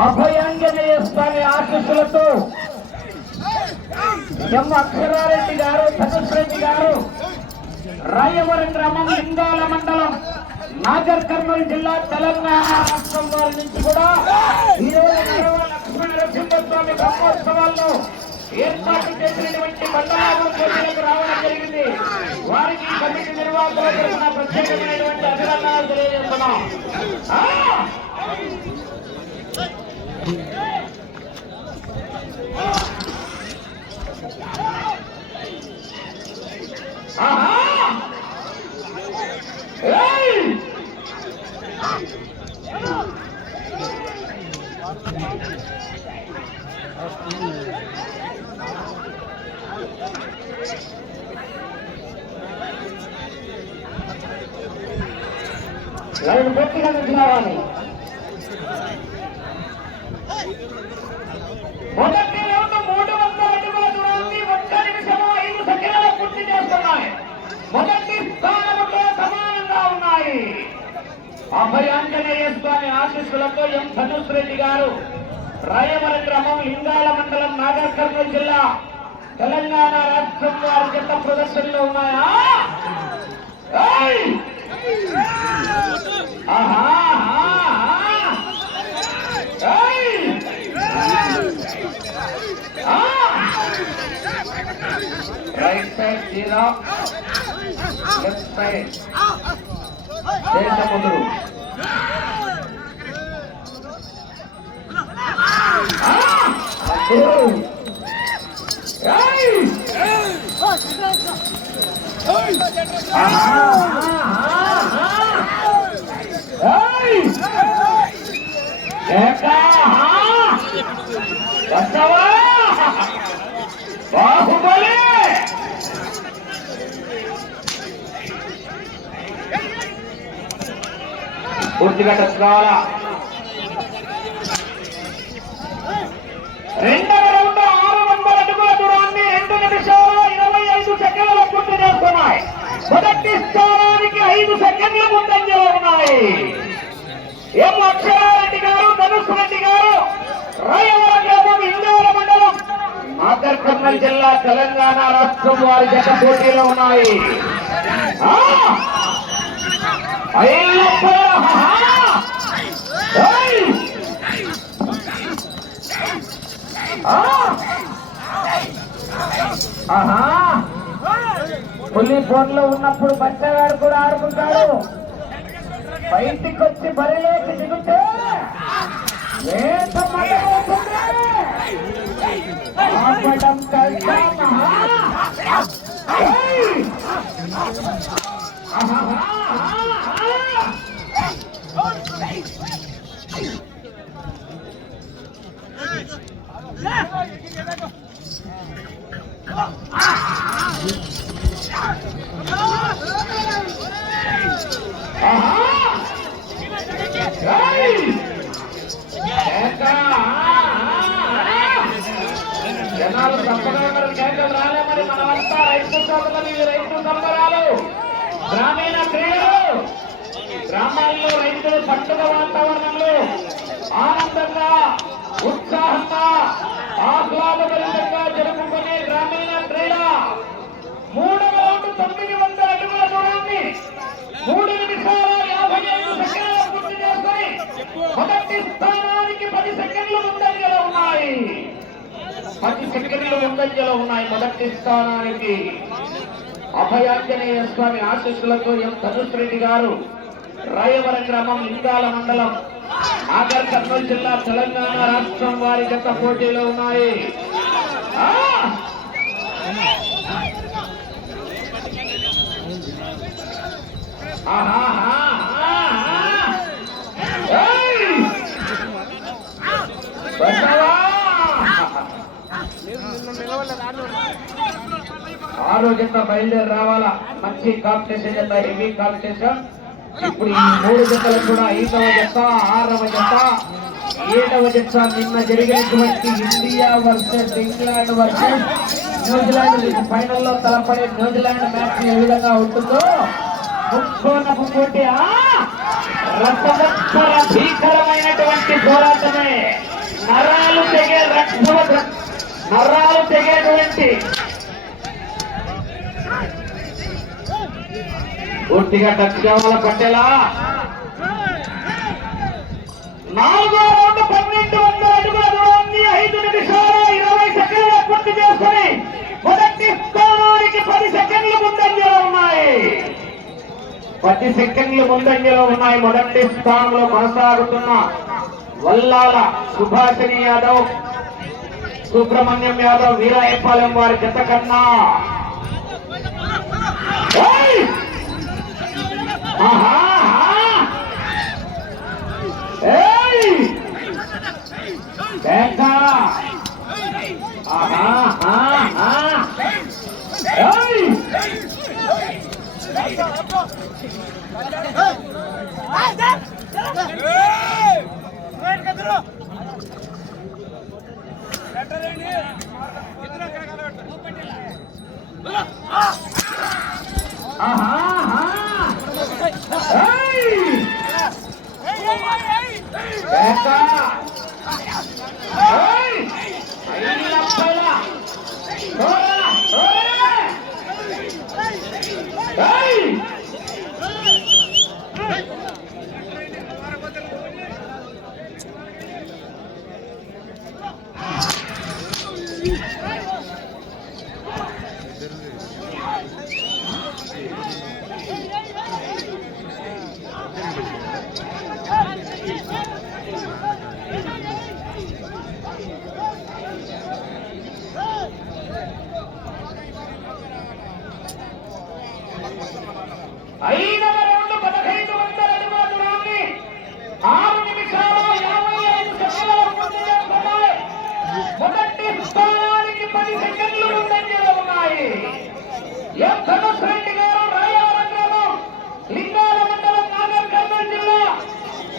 అభయాంజనేయ స్వామి ఆశీస్సులతో ఎం అక్షరారెడ్డి గారు, ధనుష్ రెడ్డి గారు, రాయవరం గ్రామం, లింగాల మండలం, నాగర్ కర్నూలు జిల్లా, తెలంగాణ రాష్ట్రం వారి నుంచి కూడా ఈరోజు లక్ష్మణ నరసింహస్వామి బ్రహ్మోత్సవాల్లో ఏర్పాటు చేసినటువంటి మండలాలు పోటీలకు రావడం జరిగింది. వారికి కమిటీ నిర్వాహకుల తరఫున ప్రత్యేకమైనటువంటి అభినందనలు తెలియజేస్తున్నాం. లైన్ గట్టిగా రావాలి. మొదటి రౌండ్ 300 అడుగుల దూరాన్ని 1 నిమిషం 5 సెకండ్ల పూర్తి చేస్తున్నాయి. మొదటి స్థానంలో సమానంగా ఉన్నాయి. అభయాంజనేయ స్వామి ఆశీస్సులతో ఎం ధనుష్ రెడ్డి గారు, రాయవరం గ్రామం, లింగాల మండలం, నాగర్ కర్నూలు జిల్లా, తెలంగాణ రాష్ట్రం వారి జత ప్రదర్శనలో ఉన్నాయా? Right side zero, left side Desamuduru. Baahubali పూర్తిగా టచ్ కావాలా? రెండవ రౌండ్ 600 అడుగుల దూరాన్ని 2 నిమిషాలు 25 సెకండ్ల పూర్తి చేస్తున్నాయి. మొదటి స్థానానికి 5 సెకండ్ల ముందంజలో ఉన్నాయి. ఎం అక్షరారెడ్డి గారు, ధనుష్ రెడ్డి గారు, రాయవరం గ్రామం, లింగాల మండలం, నాగర్ కర్నూలు జిల్లా, తెలంగాణ రాష్ట్రం వారి జత పోటీలో ఉన్నాయి. పులి ఫోన్లో ఉన్నప్పుడు బచ్చగారు కూడా ఆడుకుంటారు. బయటికి వచ్చి బరిలోకి దిగుతే జనాలు తప్పగా కేకలు రాలే. మరి మనమంతా రైతు సోదరులు, రైతు సంబరాలు, గ్రామీణ క్రీడలు, గ్రామాల్లో రైతులు పండుగ వాతావరణంలో ఆనందంగా, ఉత్సాహంగా, ఆహ్లాదభరితంగా జరుపుకునే గ్రామీణ క్రీడ 3వ రౌండ్ 900 అడుగుల దూరాన్ని 3 నిమిషాల 55 సెకండ్ల పూర్తి చేసుకుని మొదటి స్థానానికి 10 సెకండ్లు ముందంజలో ఉన్నాయి. 10 సెకండ్లు ముందంజలో ఉన్నాయి మొదటి స్థానానికి. అభయాంజనేయ స్వామి ఆశీస్సులతో ఎం ధనుష్ రెడ్డి గారు, రాయవరం గ్రామం, లింగాల మండలం, నాగర్ కర్నూలు జిల్లా, తెలంగాణ రాష్ట్రం వారి జత పోటీలో ఉన్నాయి. ఆరోగ్యంతో బయలుదేరి రావాలా. మంచి కాంపిటీషన్ జత, హెవీ కాంపిటీషన్. ఇప్పుడు ఈ 3 జతలు కూడా 5వ జత, 6వ జత, 7వ జత నిన్న జరిగినటువంటి India versus England versus New Zealand ఫైనల్లో తలపడే న్యూజిలాండ్ మ్యాచ్ ఏ విధంగా ఉంటుందో ముక్కోనపు పోటీ, రసవత్తర భీకరమైనటువంటి గట్టి పోరాటమే. నరాలు తెగేటువంటి పూర్తిగా టచ్ కావాల పట్టేలా. 4వ రౌండ్ 1200 అడుగుల దూరాన్ని 5 నిమిషాల 20 సెకండ్లు పూర్తి చేసుకుని మొదటి స్థానానికి 10 సెకండ్లు ముందంజలో ఉన్నాయి. 10 సెకండ్లు ముందంజలో ఉన్నాయి. మొదటి స్థానంలో కొనసాగుతున్న వల్లాల సుభాషిణి యాదవ్, సుబ్రహ్మణ్యం యాదవ్, వీరాయపాలెం వారి జత కన్నా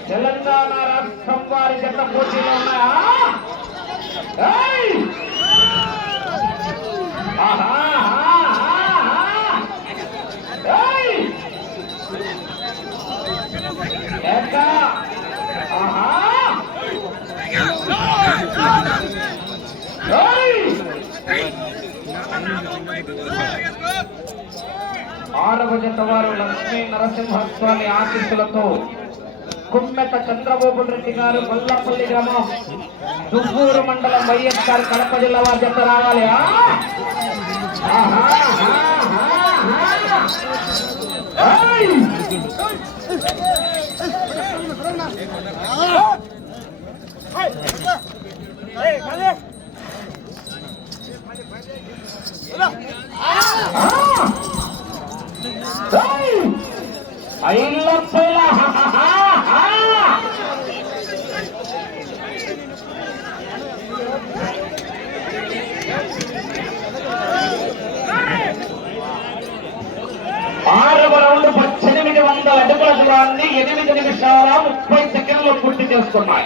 తెలంగాణ రాష్ట్రం వారి జత పోటీలో ఉన్నాయా? ఆరవ జత వారు లక్ష్మీ నరసింహస్వామి ఆశీస్సులతో కుమ్మెత చంద్రబాబు రెడ్డి గారు, గొల్లపల్లి గ్రామం, దువ్వూరు మండలం, వైఎస్ఆర్ కడప జిల్లా వారి జత రావాలి. ఆరవ రౌండ్ 1800 అడుగుల దూరాన్ని 8 నిమిషాల 30 సెకండ్లు పూర్తి చేసుకున్నాయి.